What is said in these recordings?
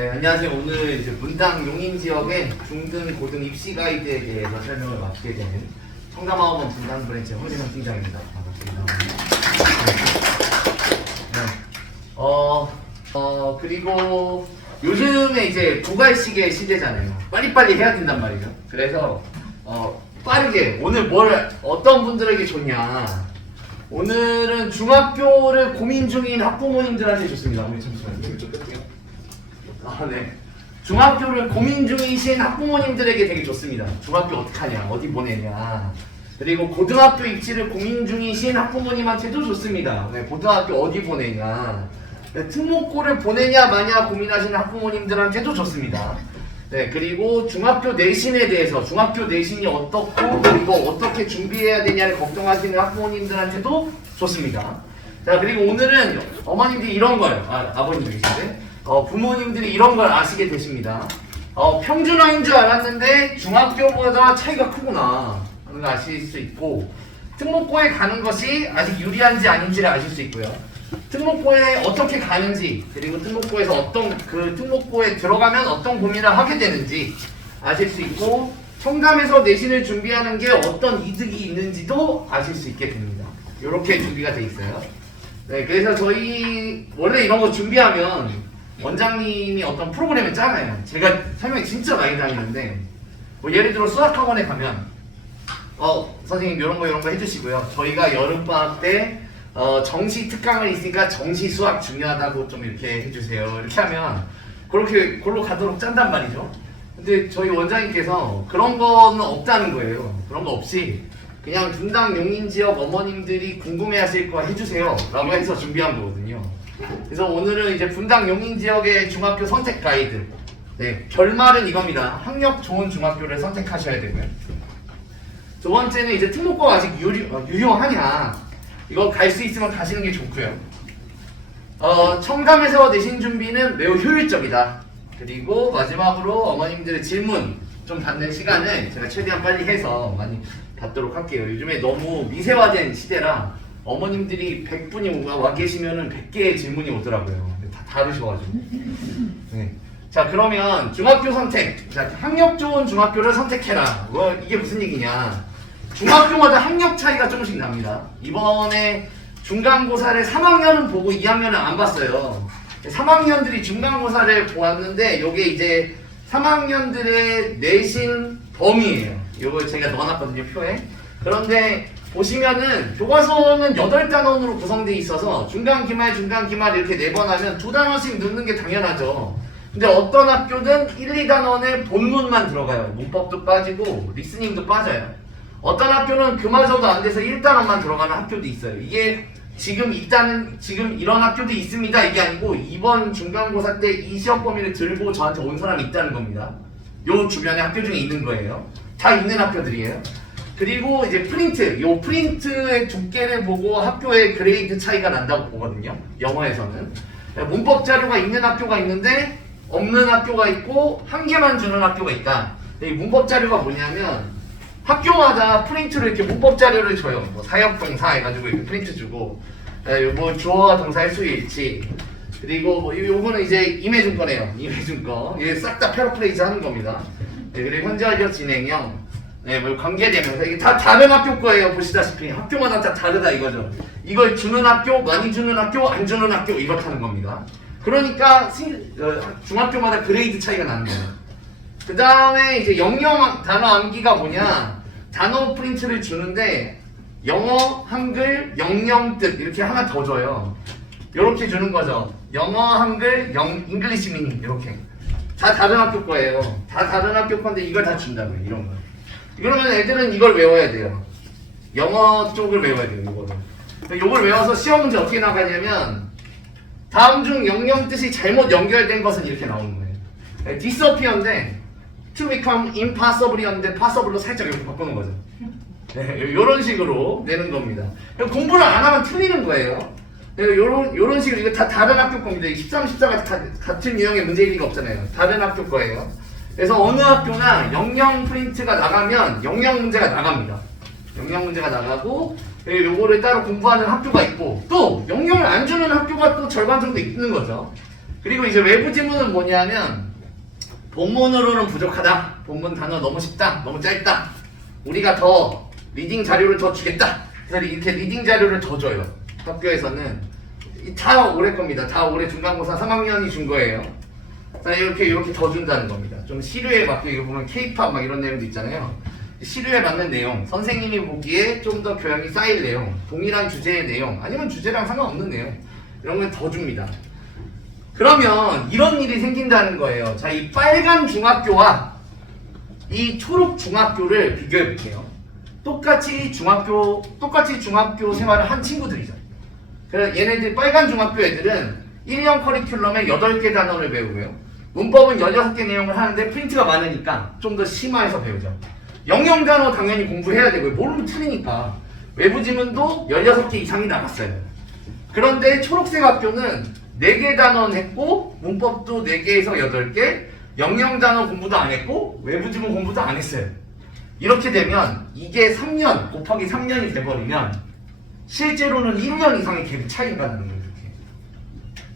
네, 안녕하세요. 오늘 이제 분당 용인 지역의 중등, 고등 입시 가이드에 대해서 설명을 맡게 되는 청담하원원 분당 브랜치 홍진영 팀장입니다. 반갑습니다. 네. 그리고 요즘에 이제 고갈시계 시대잖아요. 빨리빨리 해야 된단 말이죠. 그래서 빠르게 오늘 어떤 분들에게 좋냐. 오늘은 중학교를 고민 중인 학부모님들한테 좋습니다. 잠시만요. 좀 뺄게요. 네. 중학교를 고민 중이신 학부모님들에게 되게 좋습니다. 중학교 어떡하냐, 어디 보내냐. 그리고 고등학교 입시를 고민 중이신 학부모님한테도 좋습니다. 네, 고등학교 어디 보내냐. 네, 특목고를 보내냐 마냐 고민하시는 학부모님들한테도 좋습니다. 네, 그리고 중학교 내신에 대해서 중학교 내신이 어떻고 그리고 어떻게 준비해야 되냐를 걱정하시는 학부모님들한테도 좋습니다. 자, 그리고 오늘은 어머님들이 이런 걸, 아버님도 계신데 부모님들이 이런 걸 아시게 되십니다. 평준화인 줄 알았는데 중학교보다 차이가 크구나 하는 걸 아실 수 있고, 특목고에 가는 것이 아직 유리한지 아닌지를 아실 수 있고요. 특목고에 어떻게 가는지, 그리고 특목고에서 특목고에 들어가면 어떤 고민을 하게 되는지 아실 수 있고, 청담에서 내신을 준비하는 게 어떤 이득이 있는지도 아실 수 있게 됩니다. 이렇게 준비가 돼 있어요. 네, 그래서 저희 원래 이런 거 준비하면 원장님이 어떤 프로그램을 짜나요. 제가 설명 진짜 많이 다니는데, 뭐 예를 들어 수학학원에 가면 선생님 이런 거 해주시고요. 저희가 여름방학 때 정시 특강을 있으니까 정시 수학 중요하다고 좀 이렇게 해주세요. 이렇게 하면 그걸로 가도록 짠단 말이죠. 근데 저희 원장님께서 그런 거는 없다는 거예요. 그런 거 없이 그냥 분당 용인 지역 어머님들이 궁금해하실 거 해주세요 라고 해서 준비한 거거든요. 그래서 오늘은 이제 분당 용인 지역의 중학교 선택 가이드. 네, 결말은 이겁니다. 학력 좋은 중학교를 선택하셔야 되고요. 두 번째는 이제 특목고가 아직 유효하냐, 이거 갈 수 있으면 가시는 게 좋고요. 청담에서 내신 준비는 매우 효율적이다. 그리고 마지막으로 어머님들의 질문 좀 받는 시간을 제가 최대한 빨리 해서 많이 받도록 할게요. 요즘에 너무 미세화된 시대라 어머님들이 100분이 와 계시면은 100개의 질문이 오더라고요. 다 다르셔가지고. 네. 자, 그러면 중학교 선택. 자, 학력 좋은 중학교를 선택해라. 이게 무슨 얘기냐. 중학교마다 학력 차이가 조금씩 납니다. 이번에 중간고사를 3학년은 보고 2학년은 안 봤어요. 3학년들이 중간고사를 보았는데 요게 이제 3학년들의 내신 범위예요. 요걸 제가 넣어놨거든요, 표에. 그런데 보시면은 교과서는 8단원으로 구성되어 있어서 중간, 기말 이렇게 4번 하면 2단원씩 넣는 게 당연하죠. 근데 어떤 학교는 1, 2단원에 본문만 들어가요. 문법도 빠지고 리스닝도 빠져요. 어떤 학교는 그마저도 안 돼서 1단원만 들어가는 학교도 있어요. 이게 지금 이런 학교도 있습니다. 이게 아니고 이번 중간고사 때 이 시험 범위를 들고 저한테 온 사람이 있다는 겁니다. 요 주변에 학교 중에 있는 거예요. 다 있는 학교들이에요. 그리고 이제 프린트의 두께를 보고 학교의 그레이드 차이가 난다고 보거든요. 영어에서는. 문법 자료가 있는 학교가 있는데 없는 학교가 있고 한 개만 주는 학교가 있다. 이 문법 자료가 뭐냐면 학교마다 프린트로 이렇게 문법 자료를 줘요. 뭐 사역동사 해가지고 이렇게 프린트 주고, 뭐 주어와 동사의 수일치, 그리고 뭐 요거는 이제 임해준 거네요. 임해준 거. 이게 싹 다 패러프레이즈 하는 겁니다. 네, 그리고 현재 완료 진행형, 네, 뭐 관계되면서 이게 다 다른 학교 거예요. 보시다시피 학교마다 다 다르다 이거죠. 이걸 주는 학교, 많이 주는 학교, 안 주는 학교 이렇다는 겁니다. 그러니까 중학교마다 그레이드 차이가 나는 거예요. 그 다음에 이제 영영 단어 암기가 뭐냐, 단어 프린트를 주는데 영어, 한글, 영영뜻 이렇게 하나 더 줘요. 이렇게 주는 거죠. 영어, 한글, 잉글리시 미닝 이렇게. 다 다른 학교 거예요. 다 다른 학교 건데 이걸 다 준다고요. 이런 거. 그러면 애들은 이걸 외워야 돼요. 영어 쪽을 외워야 돼요. 이걸 외워서 시험 문제 어떻게 나가냐면 다음 중 영영뜻이 잘못 연결된 것은 이렇게 나오는 거예요. disappear인데 to become impossible이었는데 possible로 살짝 이렇게 바꾸는 거죠. 네, 이런 식으로 내는 겁니다. 공부를 안 하면 틀리는 거예요. 요런 식으로 이거 다 다른 학교 겁니다. 13, 14가 같은 유형의 문제일 리가 없잖아요. 다른 학교 거예요. 그래서 어느 학교나 영영 프린트가 나가면 영영 문제가 나갑니다. 영영 문제가 나가고 요거를 따로 공부하는 학교가 있고 또 영영을 안 주는 학교가 또 절반 정도 있는 거죠. 그리고 이제 외부 지문은 뭐냐면 본문으로는 부족하다. 본문 단어 너무 쉽다. 너무 짧다. 우리가 더 리딩 자료를 더 주겠다. 그래서 이렇게 리딩 자료를 더 줘요. 학교에서는 다 올해 겁니다. 다 올해 중간고사 3학년이 준 거예요. 이렇게 더 준다는 겁니다. 좀 시류에 맞게 이거 보면 K-팝 막 이런 내용도 있잖아요. 시류에 맞는 내용, 선생님이 보기에 좀 더 교양이 쌓일 내용, 동일한 주제의 내용, 아니면 주제랑 상관없는 내용 이런 걸 더 줍니다. 그러면 이런 일이 생긴다는 거예요. 자, 이 빨간 중학교와 이 초록 중학교를 비교해 볼게요. 똑같이 중학교 생활을 한 친구들이죠. 그래서 얘네들 빨간 중학교 애들은 1년 커리큘럼에 8개 단어를 배우고요. 문법은 16개 내용을 하는데 프린트가 많으니까 좀 더 심화해서 배우죠. 영영 단어 당연히 공부해야 되고요. 모르면 틀리니까. 외부 지문도 16개 이상이 나갔어요. 그런데 초록색 학교는 4개 단어는 했고 문법도 4개에서 8개, 영영 단어 공부도 안 했고 외부 지문 공부도 안 했어요. 이렇게 되면 이게 3년 곱하기 3년이 돼버리면 실제로는 1년 이상의 갭이 차이가 나는 거예요. 이렇게.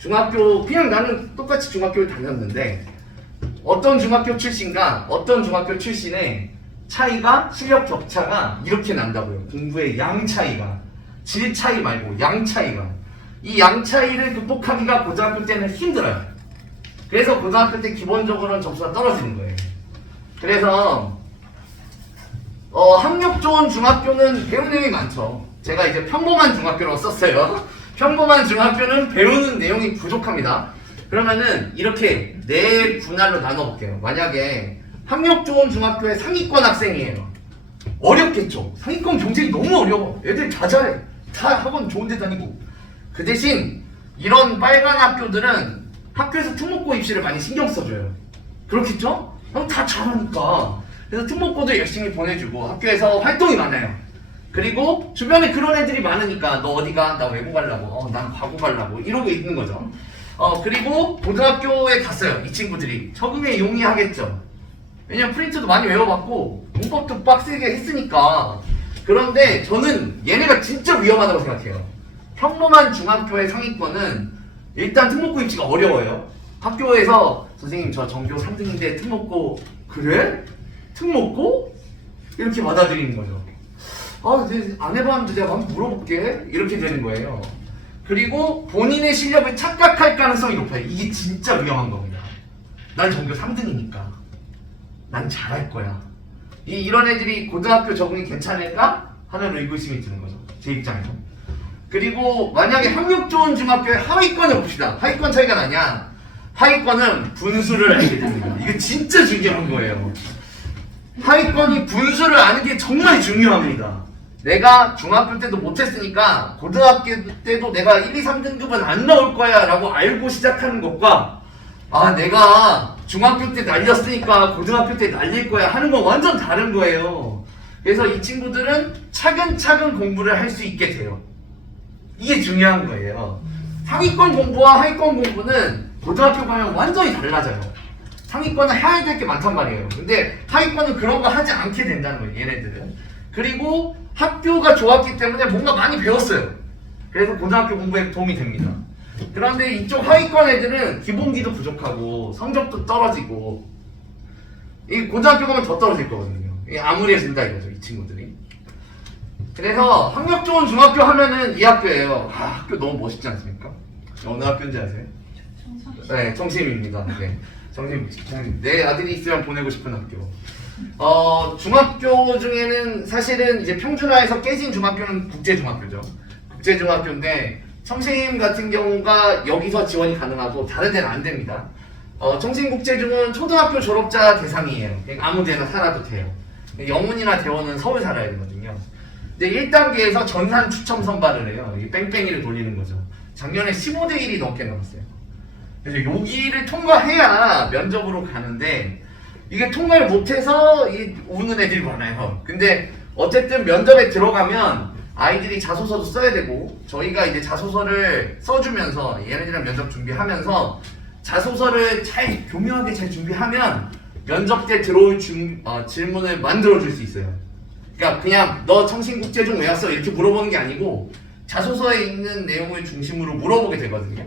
중학교 그냥 나는 똑같이 중학교를 다녔는데 어떤 중학교 출신과 어떤 중학교 출신의 차이가 실력 격차가 이렇게 난다고요. 공부의 양 차이가 질 차이 말고 양 차이가 이 양 차이를 극복하기가 고등학교 때는 힘들어요. 그래서 고등학교 때 기본적으로는 점수가 떨어지는 거예요. 그래서 학력 좋은 중학교는 배우는 내용이 많죠. 제가 이제 평범한 중학교로 썼어요. 평범한 중학교는 배우는 내용이 부족합니다. 그러면은 이렇게 4분할로 나눠볼게요. 만약에 학력 좋은 중학교의 상위권 학생이에요. 어렵겠죠. 상위권 경쟁이 너무 어려워. 애들 다 잘해. 다 학원 좋은 데 다니고. 그 대신 이런 빨간 학교들은 학교에서 특목고 입시를 많이 신경 써줘요. 그렇겠죠? 다 잘하니까. 그래서 특목고도 열심히 보내주고 학교에서 활동이 많아요. 그리고 주변에 그런 애들이 많으니까 너 어디 가? 나 외고 가려고. 난 과고 가려고. 이러고 있는 거죠. 그리고 고등학교에 갔어요. 이 친구들이. 적응에 용이하겠죠. 왜냐면 프린트도 많이 외워봤고 문법도 빡세게 했으니까. 그런데 저는 얘네가 진짜 위험하다고 생각해요. 평범한 중학교의 상위권은 일단 특목고 입시가 어려워요. 학교에서 선생님 저 전교 3등인데 특목고 그래? 특목고? 이렇게 받아들이는 거죠. 안 해봤는데 내가 한번 물어볼게. 이렇게 되는 거예요. 그리고 본인의 실력을 착각할 가능성이 높아요. 이게 진짜 위험한 겁니다. 난 전교 3등이니까 난 잘할 거야. 이런 애들이 고등학교 적응이 괜찮을까? 하는 의구심이 드는 거죠. 제 입장에서. 그리고 만약에 학력 좋은 중학교의 하위권을 봅시다. 하위권 차이가 나냐? 하위권은 분수를 알게 됩니다. 이거 진짜 중요한 거예요. 하위권이 분수를 아는 게 정말 중요합니다. 내가 중학교 때도 못했으니까 고등학교 때도 내가 1, 2, 3등급은 안 나올 거야 라고 알고 시작하는 것과 내가 중학교 때 날렸으니까 고등학교 때 날릴 거야 하는 건 완전 다른 거예요. 그래서 이 친구들은 차근차근 공부를 할 수 있게 돼요. 이게 중요한 거예요. 상위권 공부와 하위권 공부는 고등학교 가면 완전히 달라져요. 상위권은 해야 될 게 많단 말이에요. 근데 하위권은 그런 거 하지 않게 된다는 거예요. 얘네들은. 그리고 학교가 좋았기 때문에 뭔가 많이 배웠어요. 그래서 고등학교 공부에 도움이 됩니다. 그런데 이쪽 하위권 애들은 기본기도 부족하고 성적도 떨어지고 이 고등학교 가면 더 떨어질 거거든요. 아무리 해준다 이거죠. 이 친구들이. 그래서 학력 좋은 중학교 하면은 이 학교예요. 학교 너무 멋있지 않습니까? 어느 학교인지 아세요? 네, 청심입니다. 네, 청심. 내 아들이 있으면 보내고 싶은 학교. 중학교 중에는 사실은 이제 평준화에서 깨진 중학교는 국제중학교죠. 국제중학교인데 청심 같은 경우가 여기서 지원이 가능하고 다른 데는 안 됩니다. 청심국제중은 초등학교 졸업자 대상이에요. 그러니까 아무 데나 살아도 돼요. 영훈이나 대원은 서울 살아야 되거든요. 근데 1단계에서 전산 추첨 선발을 해요. 이 뺑뺑이를 돌리는 거죠. 작년에 15대 1이 넘게 나왔어요. 그래서 여기를 통과해야 면접으로 가는데 이게 통과를 못해서 우는 애들이 많아요. 근데 어쨌든 면접에 들어가면 아이들이 자소서도 써야 되고 저희가 이제 자소서를 써주면서 얘네들이랑 면접 준비하면서 자소서를 잘 교묘하게 잘 준비하면 면접 때 들어올 질문을 만들어줄 수 있어요. 그러니까 그냥 너 청신국제중 왜 왔어? 이렇게 물어보는 게 아니고 자소서에 있는 내용을 중심으로 물어보게 되거든요.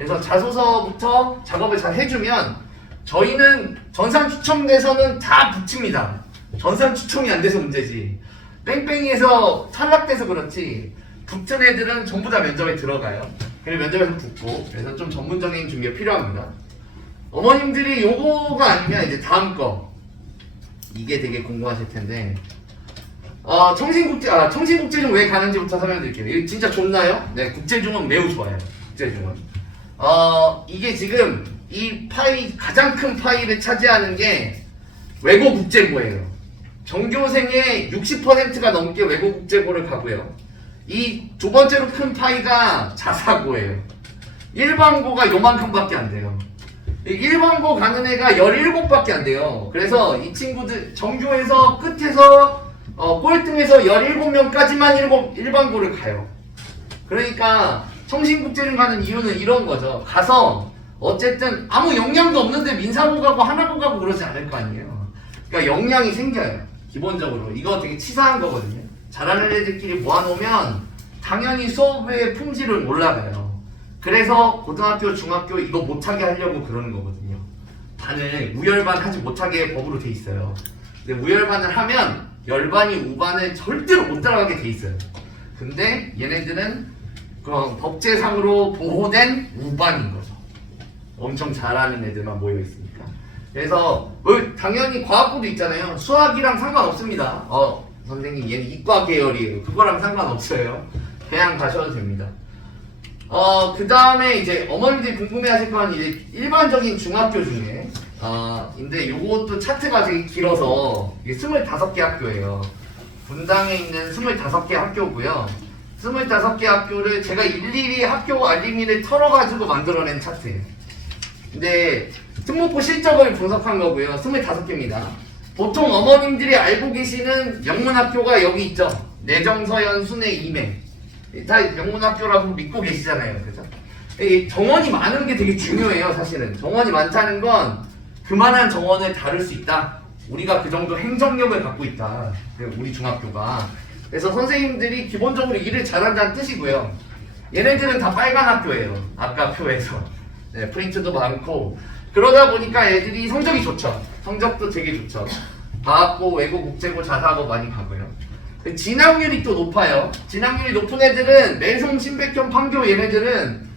그래서 자소서부터 작업을 잘 해주면 저희는 전산 추첨돼서는 다 붙입니다. 전산 추첨이 안 돼서 문제지. 뺑뺑이에서 탈락돼서 그렇지 붙은 애들은 전부 다 면접에 들어가요. 그리고 면접에서 붙고. 그래서 좀 전문적인 준비가 필요합니다. 어머님들이 요거가 아니면 이제 다음 거 이게 되게 궁금하실 텐데 청신국제중 왜 가는지부터 설명드릴게요. 이게 진짜 좋나요? 네, 국제중은 매우 좋아요. 국제중은 이게 지금 이 파일 가장 큰 파일을 차지하는 게 외고국제고예요. 전교생의 60%가 넘게 외고국제고를 가고요. 이 두 번째로 큰 파이가 자사고예요. 일반고가 요만큼밖에 안 돼요. 일반고 가는 애가 17밖에 안 돼요. 그래서 이 친구들 전교에서 끝에서 꼴등에서 17명까지만 일반고를 가요. 그러니까 청신국제중 가는 이유는 이런 거죠. 가서 어쨌든 아무 역량도 없는데 민사고 가고 하나고 가고 그러지 않을 거 아니에요. 그러니까 역량이 생겨요. 기본적으로 이거 되게 치사한 거거든요. 잘하는 애들끼리 모아놓으면 당연히 수업의 품질은 올라가요. 그래서 고등학교, 중학교 이거 못하게 하려고 그러는 거거든요. 반을 우열반 하지 못하게 법으로 돼 있어요. 근데 우열반을 하면 열반이 우반을 절대로 못 따라가게 돼 있어요. 근데 얘네들은 법제상으로 보호된 우반인 거죠. 엄청 잘하는 애들만 모여 있으니까. 그래서 당연히 과학고도 있잖아요. 수학이랑 상관없습니다. 선생님 얘는 이과 계열이에요. 그거랑 상관없어요. 그냥 가셔도 됩니다. 그 다음에 이제 어머니들이 궁금해하실 건 이제 일반적인 중학교 중에 근데 요것도 차트가 되게 길어서 이게 25개 학교예요. 분당에 있는 25개 학교고요. 25개 학교를 제가 일일이 학교 알림이를 털어가지고 만들어낸 차트예요. 근데 특목고 실적을 분석한 거고요. 25개입니다. 보통 어머님들이 알고 계시는 명문학교가 여기 있죠. 내정서연, 순회, 이매. 다 명문학교라고 믿고 계시잖아요. 그죠? 정원이 많은 게 되게 중요해요. 사실은 정원이 많다는 건 그만한 정원을 다룰 수 있다. 우리가 그 정도 행정력을 갖고 있다. 우리 중학교가. 그래서 선생님들이 기본적으로 일을 잘한다는 뜻이고요. 얘네들은 다 빨간 학교예요. 아까 표에서. 네, 프린트도 많고. 그러다 보니까 애들이 성적이 좋죠. 성적도 되게 좋죠. 과학고, 외고, 국제고, 자사고 많이 가고요. 진학률이 또 높아요. 진학률이 높은 애들은 매송, 신백현, 판교 얘네들은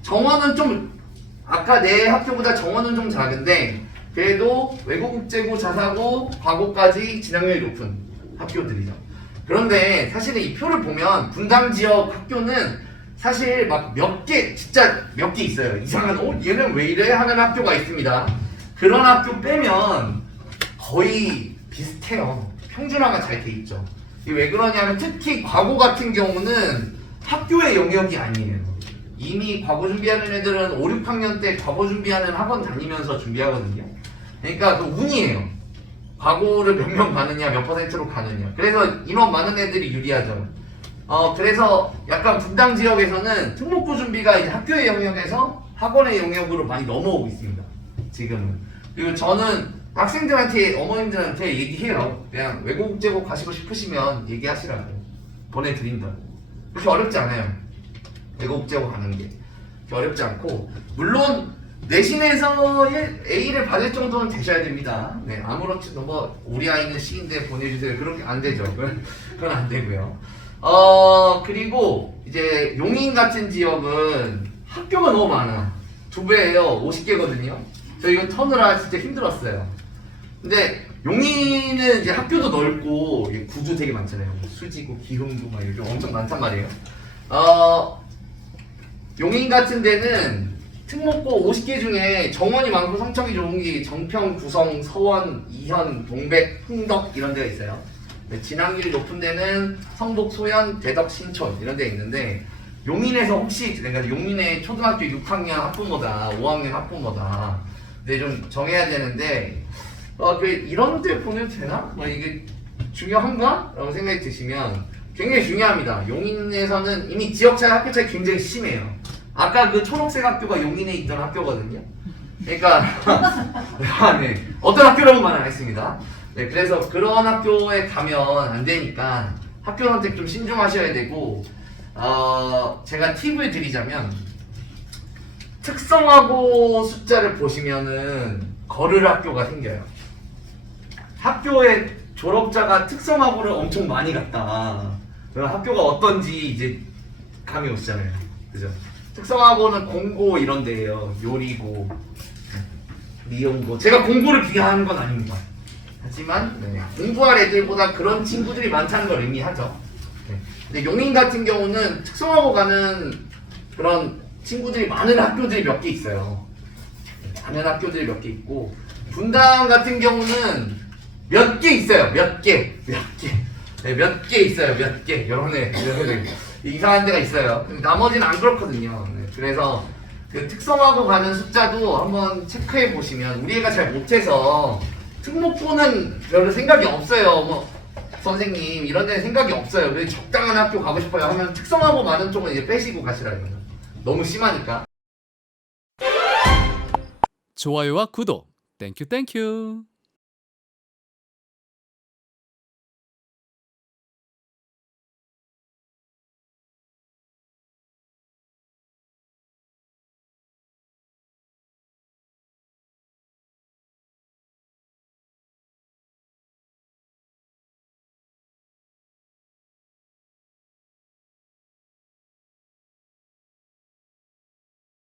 정원은 좀 아까 내 학교보다 정원은 좀 작은데 그래도 외고, 국제고, 자사고, 과고까지 진학률이 높은 학교들이죠. 그런데 사실은 이 표를 보면 분당 지역 학교는 사실 막 진짜 몇 개 있어요. 이상한 얘는 왜 이래 하는 학교가 있습니다. 그런 학교 빼면 거의 비슷해요. 평준화가 잘 돼 있죠. 이게 왜 그러냐면 특히 과고 같은 경우는 학교의 영역이 아니에요. 이미 과고 준비하는 애들은 5, 6학년 때 과고 준비하는 학원 다니면서 준비하거든요. 그러니까 그 운이에요. 과고를 몇 명 가느냐, 몇 %로 가느냐. 그래서 인원 많은 애들이 유리하죠. 그래서 약간 분당 지역에서는 특목고 준비가 이제 학교의 영역에서 학원의 영역으로 많이 넘어오고 있습니다. 지금은. 그리고 저는 학생들한테, 어머님들한테 얘기해요. 그냥 외고국제고 가시고 싶으시면 얘기하시라고. 보내드린다고. 그렇게 어렵지 않아요. 외고국제고 가는 게. 그렇게 어렵지 않고. 물론, 내신에서 A를 받을 정도는 되셔야 됩니다. 네, 아무렇지, 우리 아이는 C인데 보내주세요. 그렇게 안 되죠. 그건 안 되고요. 그리고, 이제, 용인 같은 지역은 학교가 너무 많아. 2배예요. 50개거든요. 저 이거 터느라 진짜 힘들었어요. 근데 용인은 이제 학교도 넓고 구도 되게 많잖아요. 수지구, 기흥구 막 이렇게 엄청 많단 말이에요. 용인 같은 데는 특목고 50개 중에 정원이 많고 성적이 좋은 게 정평, 구성, 서원, 이현, 동백, 흥덕 이런 데가 있어요. 진학률이 높은 데는 성북, 소연, 대덕, 신촌 이런 데 있는데 용인에서 혹시 내가 용인의 초등학교 6학년 학부모다, 5학년 학부모다 근데 좀 정해야 되는데 이런 데 보내도 되나? 이게 중요한가? 라고 생각이 드시면 굉장히 중요합니다. 용인에서는 이미 지역차이, 학교 차이 굉장히 심해요. 아까 그 초록색 학교가 용인에 있던 학교거든요. 그러니까 네. 어떤 학교라고 말 안 했습니다. 네, 그래서 그런 학교에 가면 안 되니까 학교 선택 좀 신중하셔야 되고 제가 팁을 드리자면 특성화고 숫자를 보시면은 거를 학교가 생겨요. 학교에 졸업자가 특성화고를 엄청 많이 갔다. 그럼 학교가 어떤지 이제 감이 오시잖아요. 그죠? 특성화고는 공고 이런 데예요. 요리고, 미용고. 제가 공고를 비하하는 건 아닙니다. 하지만 공부할 애들보다 그런 친구들이 많다는 걸 의미하죠. 근데 용인 같은 경우는 특성화고 가는 그런 친구들이 많은 학교들이 몇 개 있어요. 많은 학교들이 몇 개 있고, 분당 같은 경우는 몇 개 있어요. 몇 개. 네, 몇 개 있어요. 몇 개. 여러 개 이상한 데가 있어요. 나머지는 안 그렇거든요. 네, 그래서 그 특성화고 가는 숫자도 한번 체크해 보시면, 우리 애가 잘 못해서 특목고는 별로 생각이 없어요. 뭐 선생님 이런 데는 생각이 없어요. 왜 적당한 학교 가고 싶어요 하면 특성화고 많은 쪽은 이제 빼시고 가시라 이거죠. 너무 심하니까. 좋아요와 구독 땡큐 땡큐.